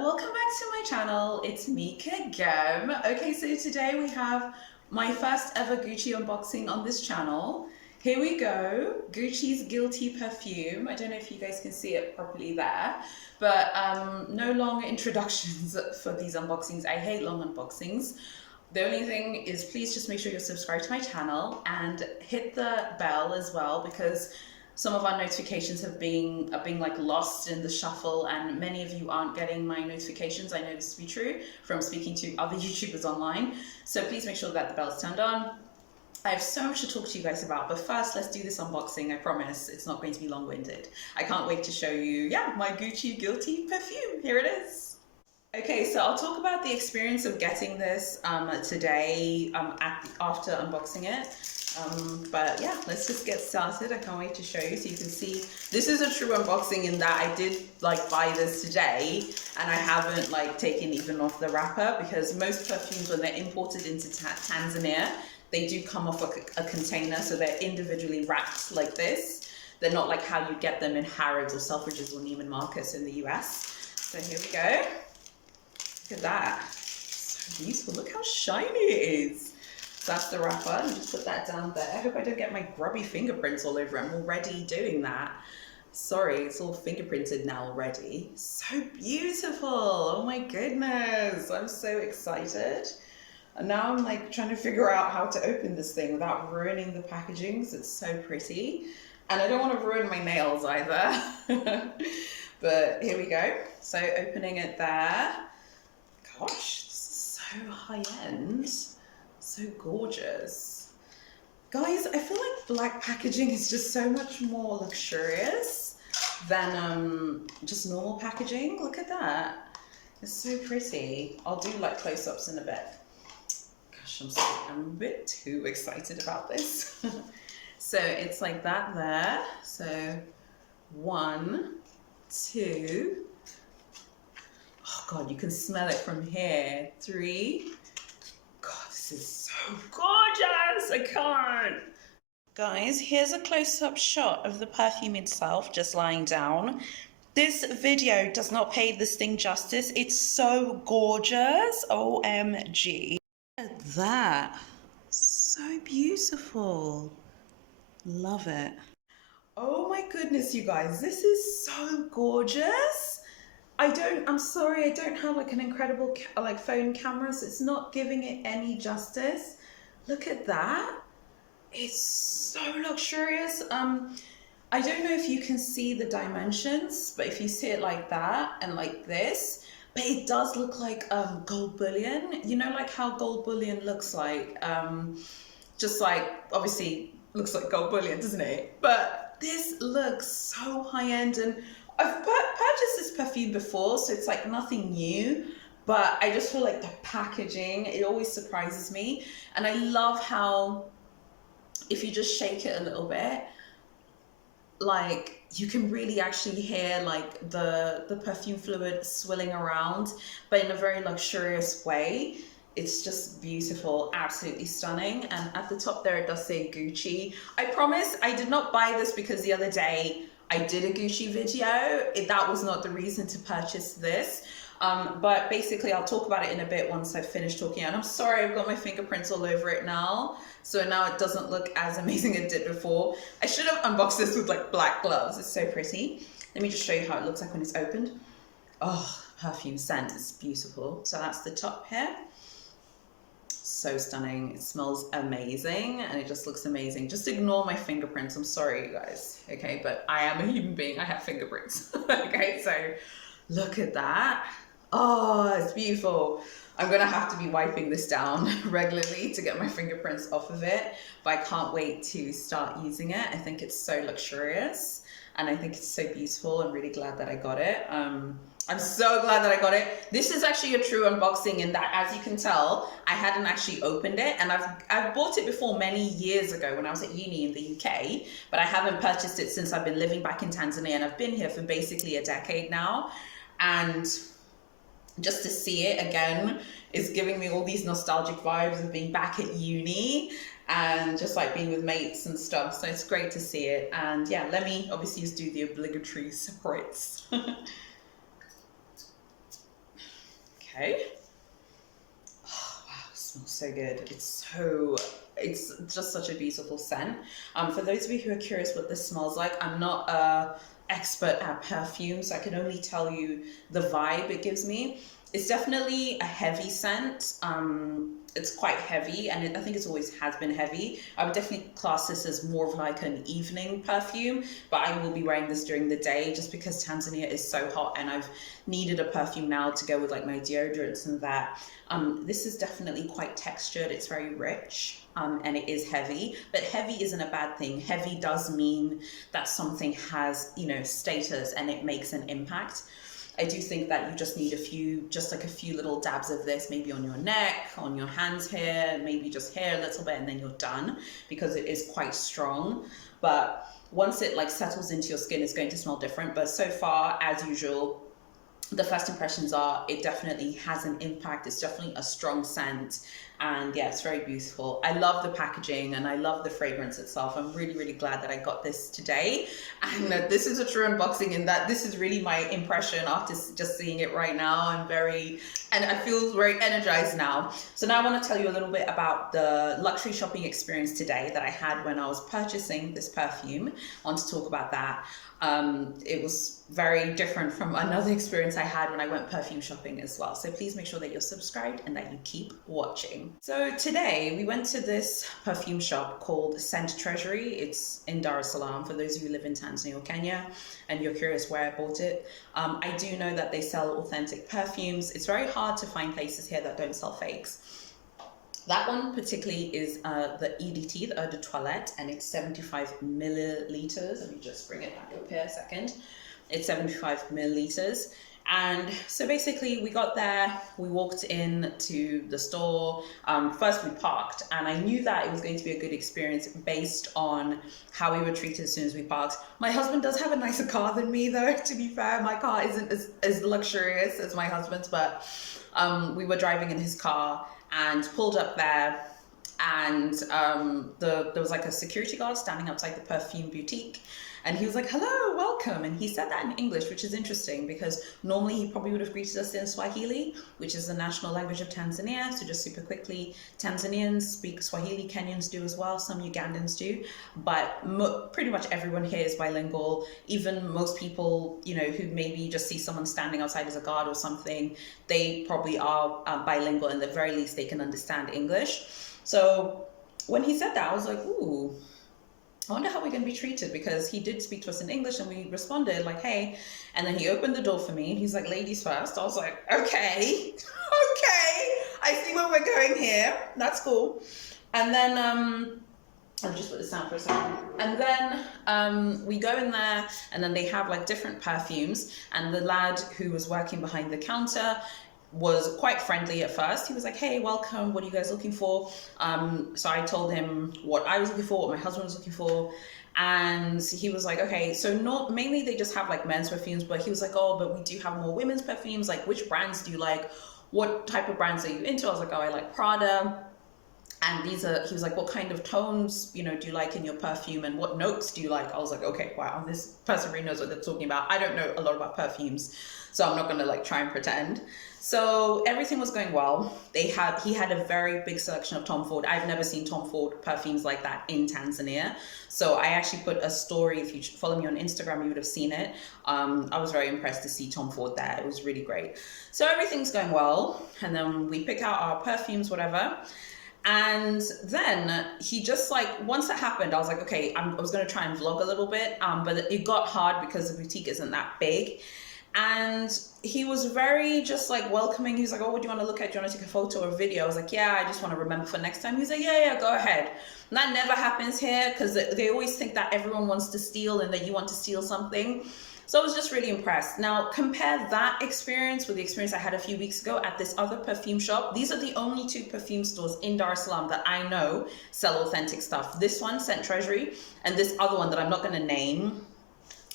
welcome back to my channel. It's me again. Okay, so today we have my first ever Gucci unboxing on this channel. Here we go, Gucci's Guilty Perfume. I don't know if you guys can see it properly there, but no long introductions for these unboxings. I hate long unboxings. The only thing is, please just make sure you're subscribed to my channel and hit the bell as well, because some of our notifications are being like lost in the shuffle, and many of you aren't getting my notifications. I know this to be true from speaking to other YouTubers online. So please make sure that the bell's turned on. I have so much to talk to you guys about, but first let's do this unboxing. I promise it's not going to be long-winded. I can't wait to show you, my Gucci Guilty Perfume. Here it is. Okay, so I'll talk about the experience of getting this today after unboxing it. But yeah, let's just get started. I can't wait to show you so you can see. This is a true unboxing in that I did buy this today, and I haven't taken even off the wrapper, because most perfumes, when they're imported into Tanzania, they do come off a container, so they're individually wrapped like this. They're not like how you get them in Harrods or Selfridges or Neiman Marcus in the US. So here we go. Look at that. So beautiful. Look how shiny it is. So that's the wrapper. Let me just put that down there. I hope I don't get my grubby fingerprints all over it. I'm already doing that. Sorry, it's all fingerprinted now already. So beautiful. Oh my goodness. I'm so excited. And now I'm trying to figure out how to open this thing without ruining the packaging, because it's so pretty. And I don't want to ruin my nails either. But here we go. So opening it there. Gosh, this is so high-end. So gorgeous. Guys, I feel like black packaging is just so much more luxurious than just normal packaging. Look at that. It's so pretty. I'll do close-ups in a bit. Gosh, I'm a bit too excited about this. So it's like that there. So 1, 2. Oh God, you can smell it from here. 3. God, this is so gorgeous. I can't. Guys, here's a close-up shot of the perfume itself just lying down. This video does not pay this thing justice. It's so gorgeous. OMG. Look at that. So beautiful. Love it. Oh my goodness, you guys. This is so gorgeous. I'm sorry, I don't have an incredible phone camera, so it's not giving it any justice. Look at that. It's so luxurious. I don't know if you can see the dimensions, but if you see it like that and like this, but it does look like gold bullion. You know, how gold bullion looks like. Just obviously looks like gold bullion, doesn't it? But this looks so high-end, and I've purchased this perfume before, so it's nothing new, but I just feel the packaging, it always surprises me. And I love how if you just shake it a little bit, you can really actually hear the perfume fluid swilling around, but in a very luxurious way. It's just beautiful, absolutely stunning. And at the top there, it does say Gucci. I promise I did not buy this because the other day I did a Gucci video. That was not the reason to purchase this. But basically I'll talk about it in a bit once I've finished talking. And I'm sorry, I've got my fingerprints all over it now. So now it doesn't look as amazing as it did before. I should have unboxed this with black gloves. It's so pretty. Let me just show you how it looks like when it's opened. Oh, perfume scent is beautiful. So that's the top here. So stunning. It smells amazing, and it just looks amazing. Just ignore my fingerprints. I'm sorry, you guys. Okay, but I am a human being. I have fingerprints. Okay, so look at that. Oh, it's beautiful. I'm gonna have to be wiping this down regularly to get my fingerprints off of it, but I can't wait to start using it. I think it's so luxurious, and I think it's so beautiful. I'm really glad that I got it. I'm so glad that I got it. This is actually a true unboxing in that, as you can tell, I hadn't actually opened it, and I've bought it before many years ago when I was at uni in the UK, but I haven't purchased it since I've been living back in Tanzania, and I've been here for basically a decade now. And just to see it again is giving me all these nostalgic vibes of being back at uni and just being with mates and stuff. So it's great to see it. And yeah, let me obviously just do the obligatory separates. so good. It's just such a beautiful scent. For those of you who are curious what this smells like, I'm not a expert at perfume, so I can only tell you the vibe it gives me. It's definitely a heavy scent. It's quite heavy, and I think it's always has been heavy. I would definitely class this as more of like an evening perfume, but I will be wearing this during the day just because Tanzania is so hot, and I've needed a perfume now to go with like my deodorants and that. This is definitely quite textured. It's very rich. And it is heavy, but heavy isn't a bad thing. Heavy does mean that something has, you know, status and it makes an impact. I do think that you just need a few little dabs of this, maybe on your neck, on your hands here, maybe just here a little bit, and then you're done, because it is quite strong. But once it like settles into your skin, it's going to smell different. But so far, as usual, the first impressions are it definitely has an impact. It's definitely a strong scent, and yeah, it's very beautiful. I love the packaging and I love the fragrance itself. I'm really, really glad that I got this today, and that this is a true unboxing, in that this is really my impression after just seeing it right now. And I feel very energized now. So now I want to tell you a little bit about the luxury shopping experience today that I had when I was purchasing this perfume. I want to talk about that. It was very different from another experience I had when I went perfume shopping as well. So please make sure that you're subscribed and that you keep watching. So today we went to this perfume shop called Scent Treasury. It's in Dar es Salaam, for those of you who live in Tanzania or Kenya and you're curious where I bought it. I do know that they sell authentic perfumes. It's very hard to find places here that don't sell fakes. That one particularly is the EDT, the Eau de Toilette, and it's 75 milliliters. Let me just bring it back up here a second. It's 75 milliliters. And so basically we got there, we walked in to the store. First we parked, and I knew that it was going to be a good experience based on how we were treated as soon as we parked. My husband does have a nicer car than me though, to be fair. My car isn't as luxurious as my husband's, but we were driving in his car and pulled up there, and there was like a security guard standing outside the perfume boutique, and he was like, "Hello, welcome," and he said that in English, which is interesting because normally he probably would have greeted us in Swahili, which is the national language of Tanzania. So just super quickly, Tanzanians speak Swahili, Kenyans do as well, some Ugandans do, but pretty much everyone here is bilingual. Even most people, you know, who maybe just see someone standing outside as a guard or something, they probably are bilingual, and at the very least they can understand English. So when he said that, I was like, ooh, I wonder how we're going to be treated, because he did speak to us in English and we responded like, hey, and then he opened the door for me and he's like, ladies first. I was like, okay, okay, I see where we're going here. That's cool. And then, I'll just put this down for a second. And then we go in there, and then they have like different perfumes, and the lad who was working behind the counter was quite friendly at first. He was like, hey, welcome, what are you guys looking for? So I told him what I was looking for, what my husband was looking for, and he was like, okay, so mainly they just have like men's perfumes, but he was like, oh, but we do have more women's perfumes, like which brands do you like? What type of brands are you into? I was like, oh, I like Prada. And he was like, what kind of tones, you know, do you like in your perfume, and what notes do you like? I was like, okay, wow, this person really knows what they're talking about. I don't know a lot about perfumes, so I'm not gonna like try and pretend. So everything was going well. He had a very big selection of Tom Ford. I've never seen Tom Ford perfumes like that in Tanzania. So I actually put a story, if you follow me on Instagram, you would have seen it. I was very impressed to see Tom Ford there. It was really great. So everything's going well. And then we pick out our perfumes, whatever. And then he just like, once that happened, I was like, okay, I was going to try and vlog a little bit, but it got hard because the boutique isn't that big. And he was very just like welcoming. He was like, oh, what do you want to look at? Do you want to take a photo or a video? I was like, yeah, I just want to remember for next time. He was like, yeah, go ahead. And that never happens here, because they always think that everyone wants to steal and that you want to steal something. So I was just really impressed. Now, compare that experience with the experience I had a few weeks ago at this other perfume shop. These are the only two perfume stores in Dar es Salaam that I know sell authentic stuff. This one, Scent Treasury, and this other one that I'm not going to name.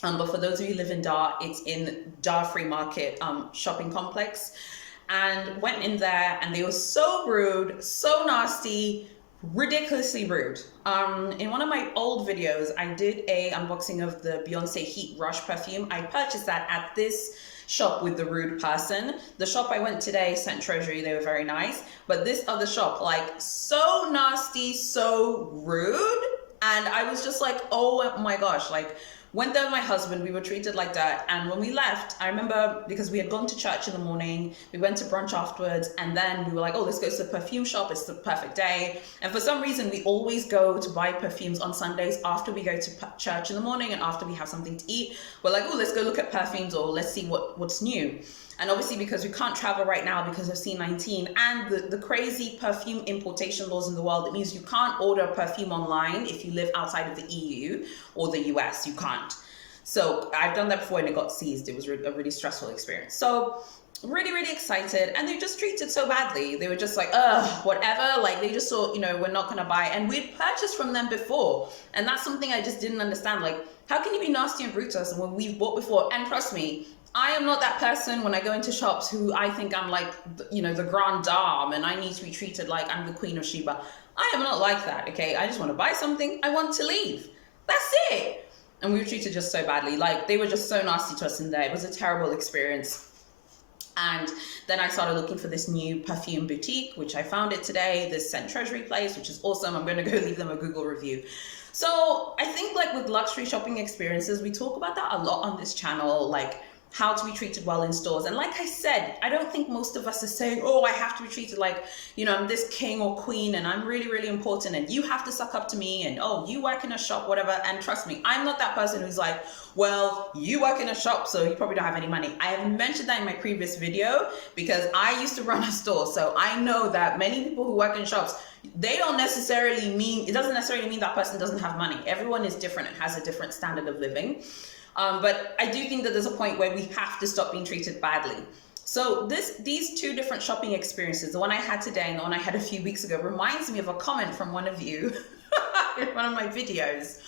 But for those of you who live in Dar, it's in Dar Free Market shopping complex. And went in there, and they were so rude, so nasty, ridiculously rude. In one of my old videos, I did a unboxing of the Beyonce Heat Rush perfume. I purchased that at this shop with the rude person. The shop I went today, Scent Treasury, they were very nice. But this other shop, like, so nasty, so rude. And I was just like, oh my gosh, like, went there with my husband, we were treated like that. And when we left, I remember, because we had gone to church in the morning, we went to brunch afterwards, and then we were like, oh, let's go to the perfume shop, it's the perfect day. And for some reason, we always go to buy perfumes on Sundays after we go to church in the morning and after we have something to eat. We're like, oh, let's go look at perfumes, or let's see what's new. And obviously, because we can't travel right now because of C-19 and the crazy perfume importation laws in the world, it means you can't order perfume online if you live outside of the EU or the US. You can't. So I've done that before and it got seized. It was a really stressful experience. So really, really excited. And they just treated so badly. They were just like, whatever. Like, they just thought, you know, we're not going to buy. And we'd purchased from them before. And that's something I just didn't understand. Like, how can you be nasty and rude to us when we've bought before? And trust me, I am not that person when I go into shops who I think I'm like, you know, the grande dame and I need to be treated like I'm the Queen of Sheba. I am not like that, okay? I just want to buy something, I want to leave. That's it. And we were treated just so badly. Like, they were just so nasty to us in there. It was a terrible experience. And then I started looking for this new perfume boutique, which I found it today, this Scent Treasury place, which is awesome. I'm going to go leave them a Google review. So I think, like, with luxury shopping experiences, we talk about that a lot on this channel, like how to be treated well in stores. And like I said, I don't think most of us are saying, oh, I have to be treated like, you know, I'm this king or queen and I'm really, really important and you have to suck up to me and, oh, you work in a shop, whatever. And trust me, I'm not that person who's like, well, you work in a shop, so you probably don't have any money. I have mentioned that in my previous video because I used to run a store. So I know that many people who work in shops, they don't necessarily mean, it doesn't necessarily mean that person doesn't have money. Everyone is different and has a different standard of living. But I do think that there's a point where we have to stop being treated badly. So these two different shopping experiences, the one I had today and the one I had a few weeks ago, reminds me of a comment from one of you in one of my videos.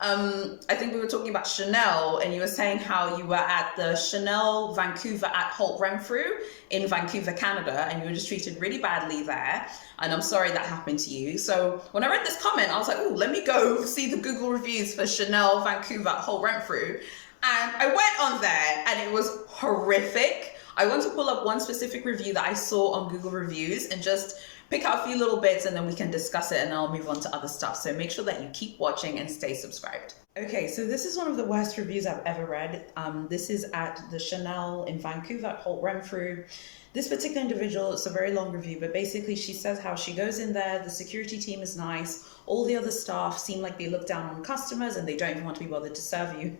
I think we were talking about Chanel and you were saying how you were at the Chanel Vancouver at Holt Renfrew in Vancouver, Canada, and you were just treated really badly there. And I'm sorry that happened to you. So when I read this comment, I was like, oh, let me go see the Google reviews for Chanel Vancouver at Holt Renfrew. And I went on there and it was horrific. I want to pull up one specific review that I saw on Google reviews and just pick out a few little bits and then we can discuss it and then I'll move on to other stuff. So make sure that you keep watching and stay subscribed. Okay, so this is one of the worst reviews I've ever read. This is at the Chanel in Vancouver at Holt Renfrew. This particular individual, it's a very long review, but basically she says how she goes in there, the security team is nice, all the other staff seem like they look down on customers and they don't even want to be bothered to serve you.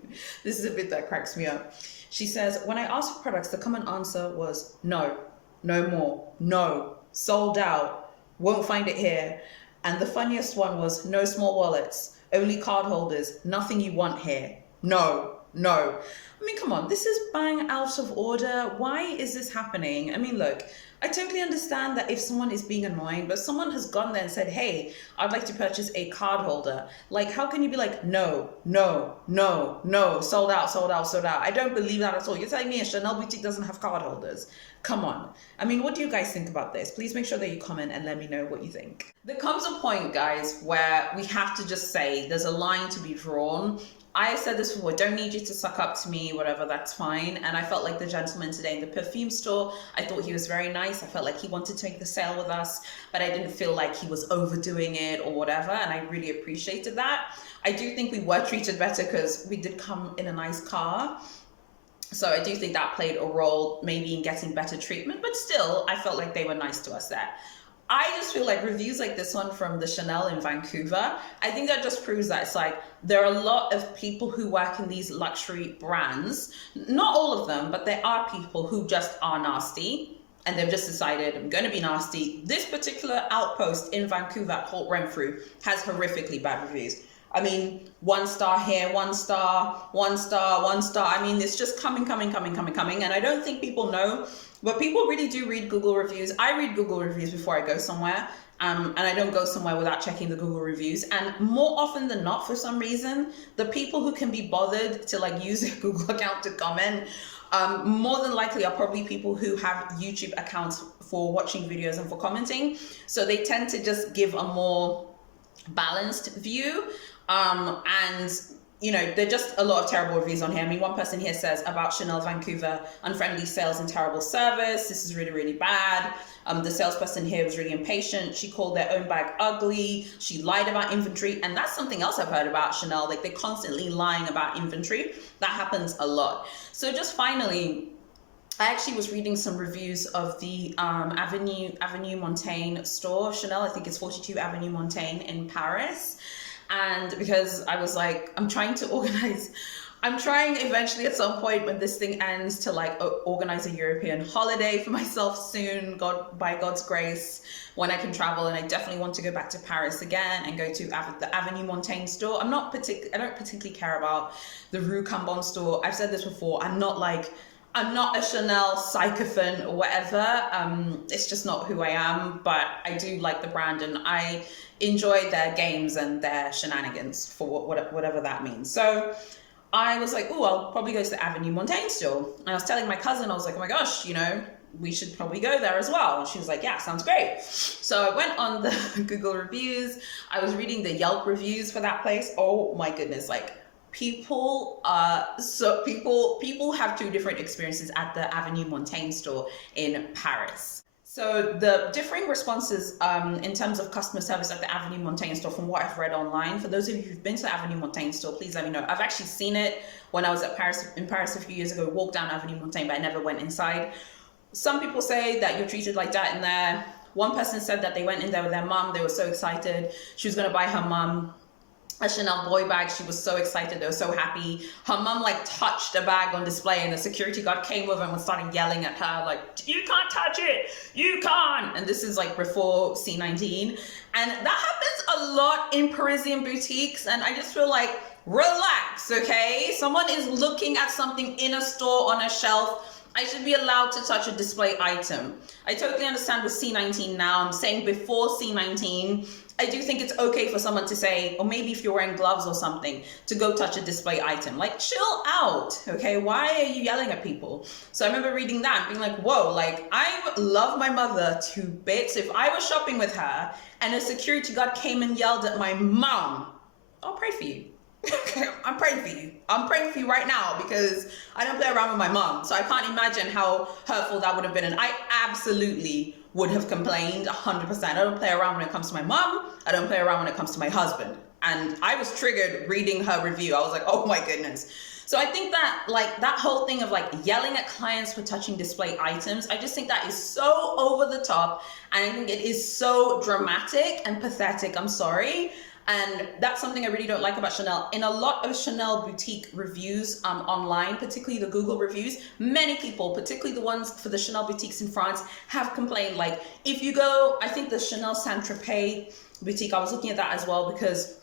This is a bit that cracks me up. She says, when I asked for products, the common answer was no, no more, no, sold out, won't find it here. And the funniest one was no small wallets, only card holders, nothing you want here, no, no. I mean, come on, this is bang out of order. Why is this happening? I mean, look, I totally understand that if someone is being annoying, but someone has gone there and said, hey, I'd like to purchase a card holder. Like, how can you be like, no, no, no, no, sold out, sold out, sold out. I don't believe that at all. You're telling me a Chanel boutique doesn't have card holders? Come on. I mean, what do you guys think about this? Please make sure that you comment and let me know what you think. There comes a point, guys, where we have to just say there's a line to be drawn. I have said this before, don't need you to suck up to me, whatever, that's fine. And I felt like the gentleman today in the perfume store, I thought he was very nice. I felt like he wanted to make the sale with us, but I didn't feel like he was overdoing it or whatever. And I really appreciated that. I do think we were treated better because we did come in a nice car. So I do think that played a role maybe in getting better treatment, but still, I felt like they were nice to us there. I just feel like reviews like this one from the Chanel in Vancouver, I think that just proves that it's like, there are a lot of people who work in these luxury brands, not all of them, but there are people who just are nasty and they've just decided, I'm going to be nasty. This particular outpost in Vancouver at Holt Renfrew has horrifically bad reviews. I mean, 1 star here, 1 star, 1 star, 1 star. I mean, it's just coming. And I don't think people know, but people really do read Google reviews. I read Google reviews before I go somewhere. And I don't go somewhere without checking the Google reviews. And more often than not, for some reason, the people who can be bothered to like use their Google account to comment, more than likely are probably people who have YouTube accounts for watching videos and for commenting. So they tend to just give a more balanced view. And you know, there are just a lot of terrible reviews on here. I mean, one person here says about Chanel Vancouver, unfriendly sales and terrible service. This is really, really bad. The salesperson here was really impatient. She called their own bag ugly. She lied about inventory. And that's something else I've heard about Chanel. Like, they're constantly lying about inventory. That happens a lot. So just finally, I actually was reading some reviews of the Avenue Montaigne store, Chanel. I think it's 42 Avenue Montaigne in Paris. And because I was like, I'm trying eventually at some point when this thing ends to like organize a European holiday for myself soon, by God's grace, when I can travel. And I definitely want to go back to Paris again and go to the Avenue Montaigne store. I don't particularly care about the Rue Cambon store. I've said this before. I'm not a Chanel sycophant or whatever. It's just not who I am, but I do like the brand and I enjoy their games and their shenanigans for whatever that means. So I was like, oh, I'll probably go to the Avenue Montaigne store. And I was telling my cousin, I was like, oh my gosh, you know, we should probably go there as well. And she was like, yeah, sounds great. So I went on the Google reviews. I was reading the Yelp reviews for that place. Oh my goodness, like people have two different experiences at the Avenue Montaigne store in Paris. So the differing responses in terms of customer service at the Avenue Montaigne store from what I've read online, for those of you who've been to the Avenue Montaigne store, please let me know. I've actually seen it when I was in Paris a few years ago, walked down Avenue Montaigne, but I never went inside. Some people say that you're treated like that in there. One person said that they went in there with their mom. They were so excited. She was going to buy her mom a Chanel boy bag. She was so excited. They were so happy. Her mom like touched a bag on display and the security guard came over and started yelling at her like, you can't touch it, you can't. And this is like before C19. And that happens a lot in Parisian boutiques. And I just feel like, relax, okay? Someone is looking at something in a store on a shelf. I should be allowed to touch a display item. I totally understand with C19 now. I'm saying before C19, I do think it's okay for someone to say, or maybe if you're wearing gloves or something, to go touch a display item. Like, chill out, okay? Why are you yelling at people? So I remember reading that and being like, whoa, like, I love my mother to bits. If I was shopping with her and a security guard came and yelled at my mom, I'll pray for you. I'm praying for you. I'm praying for you right now because I don't play around with my mom. So I can't imagine how hurtful that would have been. And I absolutely would have complained 100%. I don't play around when it comes to my mom. I don't play around when it comes to my husband. And I was triggered reading her review. I was like, oh my goodness. So I think that like that whole thing of like yelling at clients for touching display items, I just think that is so over the top. And I think it is so dramatic and pathetic. I'm sorry. And that's something I really don't like about Chanel. In a lot of Chanel boutique reviews online, particularly the Google reviews, many people, particularly the ones for the Chanel boutiques in France, have complained. Like if you go, I think the Chanel Saint-Tropez boutique, I was looking at that as well because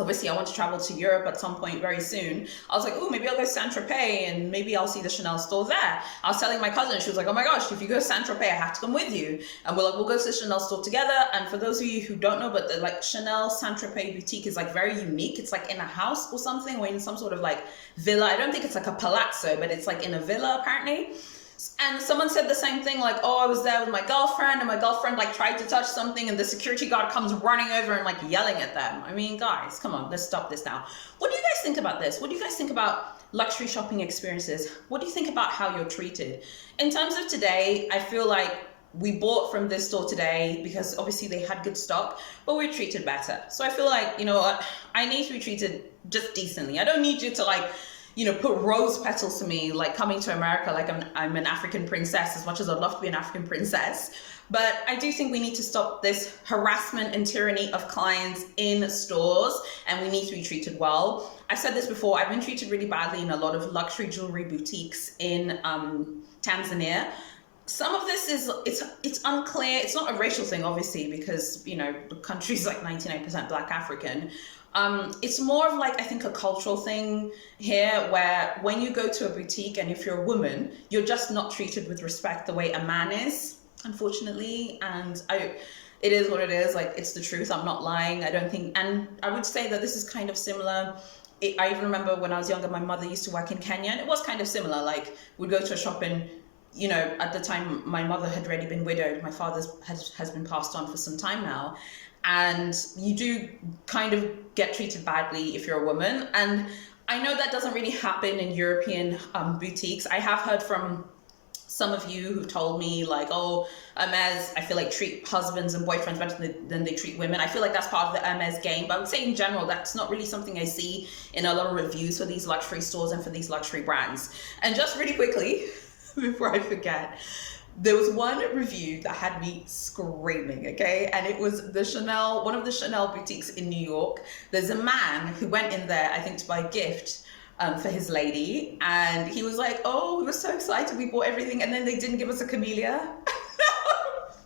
obviously I want to travel to Europe at some point very soon. I was like, oh, maybe I'll go to Saint-Tropez and maybe I'll see the Chanel store there. I was telling my cousin, she was like, oh my gosh, if you go to Saint-Tropez, I have to come with you. And we're like, we'll go to the Chanel store together. And for those of you who don't know, but the like Chanel Saint-Tropez boutique is like very unique. It's like in a house or something or in some sort of like villa. I don't think it's like a palazzo, but it's like in a villa apparently. And someone said the same thing, like, oh, I was there with my girlfriend and my girlfriend like tried to touch something and the security guard comes running over and like yelling at them. I mean, guys, come on, let's stop this now. What do you guys think about this? What do you guys think about luxury shopping experiences? What do you think about how you're treated? In terms of today, I feel like we bought from this store today because obviously they had good stock, but we're treated better. So I feel like, you know what, I need to be treated just decently. I don't need you to like, you know, put rose petals to me, like coming to America, like I'm an African princess, as much as I'd love to be an African princess. But I do think we need to stop this harassment and tyranny of clients in stores, and we need to be treated well. I've said this before, I've been treated really badly in a lot of luxury jewelry boutiques in Tanzania. Some of this is, it's unclear. It's not a racial thing, obviously, because, you know, the country's like 99% Black African. It's more of like, I think, a cultural thing here where when you go to a boutique and if you're a woman, you're just not treated with respect the way a man is, unfortunately. And it is what it is. Like, it's the truth. I'm not lying. I don't think, and I would say that this is kind of similar. I even remember when I was younger, my mother used to work in Kenya and it was kind of similar. Like, we'd go to a shop and, you know, at the time my mother had already been widowed. My father has been passed on for some time now. and you do kind of get treated badly if you're a woman. And I know that doesn't really happen in European boutiques. I have heard from some of you who've told me like, oh, Hermes, I feel like treat husbands and boyfriends better than they treat women. I feel like that's part of the Hermes game, but I would say in general, that's not really something I see in a lot of reviews for these luxury stores and for these luxury brands. And just really quickly, before I forget, there was one review that had me screaming, okay? And it was the Chanel, one of the Chanel boutiques in New York. There's a man who went in there, I think, to buy a gift for his lady. And he was like, oh, we were so excited, we bought everything, and then they didn't give us a camellia.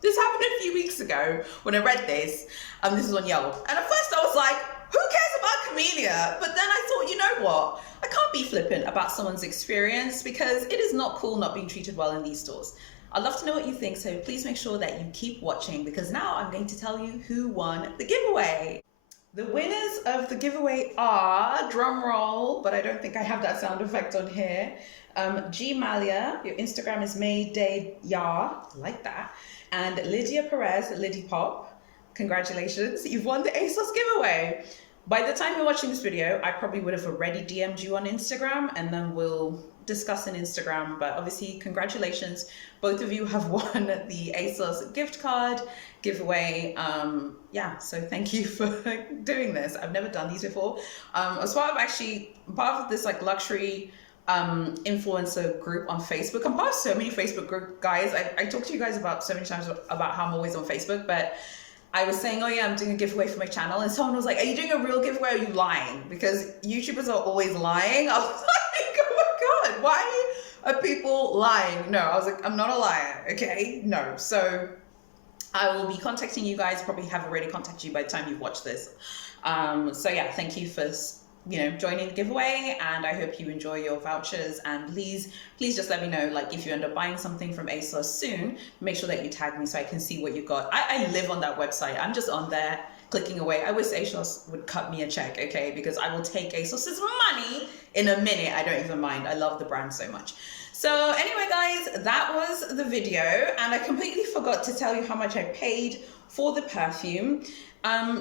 This happened a few weeks ago when I read this. This is on Yelp. And at first I was like, who cares about camellia? But then I thought, you know what? I can't be flippant about someone's experience because it is not cool not being treated well in these stores. I'd love to know what you think, so please make sure that you keep watching because now I'm going to tell you who won the giveaway. The winners of the giveaway are, drum roll, but I don't think I have that sound effect on here. G Malia, your Instagram is Mayday like that. And Lydia Perez, Liddy Pop, congratulations, you've won the ASOS giveaway. By the time you're watching this video, I probably would have already DM'd you on Instagram and then we'll discuss in Instagram, but obviously congratulations. Both of you have won the ASOS gift card giveaway. Yeah, so thank you for doing this. I've never done these before. As part of this like luxury influencer group on Facebook. I'm part of so many Facebook group guys. I talk to you guys about so many times about how I'm always on Facebook, but I was saying, oh yeah, I'm doing a giveaway for my channel, and someone was like, are you doing a real giveaway or are you lying? Because YouTubers are always lying. I was like, oh my God, why are people lying? No, I was like, I'm not a liar, okay? No. So I will be contacting you guys, probably have already contacted you by the time you've watched this. So yeah, thank you for joining the giveaway, and I hope you enjoy your vouchers. And please just let me know, like, if you end up buying something from ASOS soon, make sure that you tag me so I can see what you got. I live on that website. I'm just on there clicking away. I wish ASOS would cut me a check, okay? Because I will take ASOS's money in a minute. I don't even mind. I love the brand so much. So anyway, guys, that was the video, and I completely forgot to tell you how much I paid for the perfume.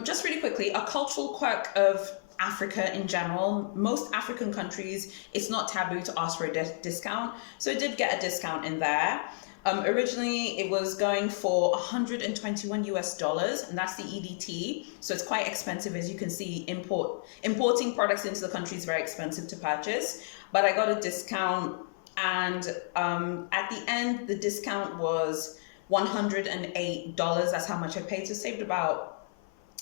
Just really quickly, a cultural quirk of Africa in general, most African countries, it's not taboo to ask for a discount. So I did get a discount in there. Originally it was going for $121 US, and that's the EDT. So it's quite expensive. As you can see, importing products into the country is very expensive to purchase, but I got a discount, and at the end, the discount was $108. That's how much I paid. So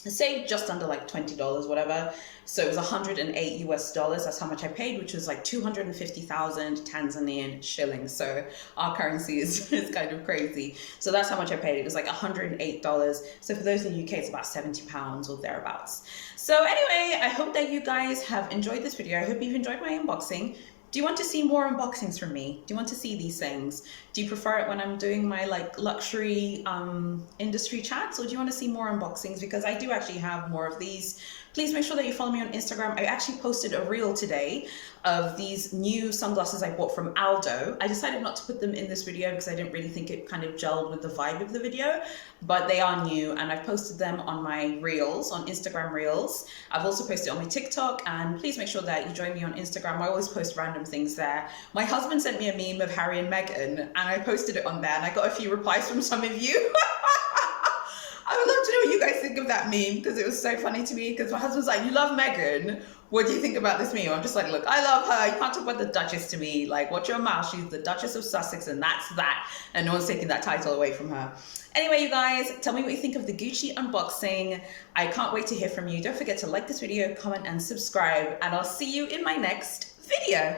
saved just under like $20, whatever. So it was $108 US. That's how much I paid, which was like 250,000 Tanzanian shillings. So our currency is kind of crazy. So that's how much I paid. It was like $108. So for those in the UK, it's about 70 pounds or thereabouts. So anyway, I hope that you guys have enjoyed this video. I hope you've enjoyed my unboxing. Do you want to see more unboxings from me? Do you want to see these things? Do you prefer it when I'm doing my like luxury industry chats, or do you want to see more unboxings? Because I do actually have more of these. Please make sure that you follow me on Instagram. I actually posted a reel today of these new sunglasses I bought from Aldo. I decided not to put them in this video because I didn't really think it kind of gelled with the vibe of the video, but they are new and I've posted them on my reels, on Instagram reels. I've also posted on my TikTok, and please make sure that you join me on Instagram. I always post random things there. My husband sent me a meme of Harry and Meghan, and I posted it on there, and I got a few replies from some of you. I would love to know what you guys think of that meme, because it was so funny to me, because my husband's like, you love Meghan, what do you think about this meme? I'm just like, look, I love her. You can't talk about the Duchess to me. Like, watch your mouth. She's the Duchess of Sussex, and that's that. And no one's taking that title away from her. Anyway, you guys, tell me what you think of the Gucci unboxing. I can't wait to hear from you. Don't forget to like this video, comment, and subscribe. And I'll see you in my next video.